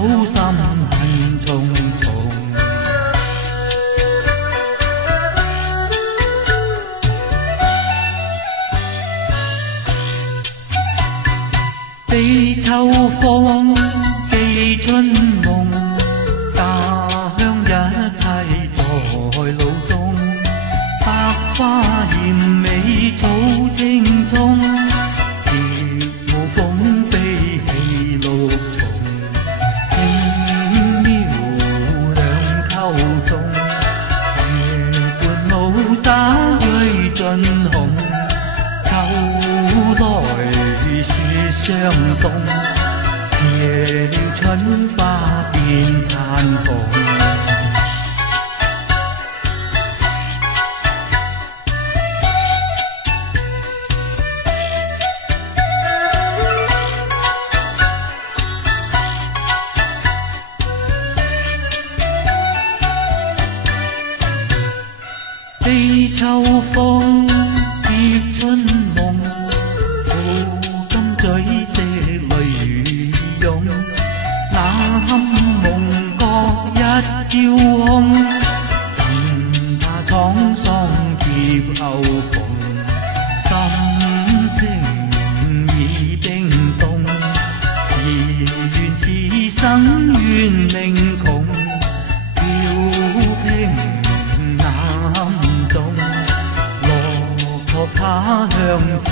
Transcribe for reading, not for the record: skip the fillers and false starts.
心恨重重。悲秋風，寄春夢，家鄉一切在路中。百花艷美草青蔥，蝶舞鳳飛戲綠松。輕描兩溝中，夜半老灑追盡紅。秋來雪霜凍，謝了春花變殘紅。悲秋風，接春夢，撫今嘴色淚如湧。那堪夢覺一朝空，恨怕滄桑劫後逢。心情已冰凍，自願此生願命窮。他鄉自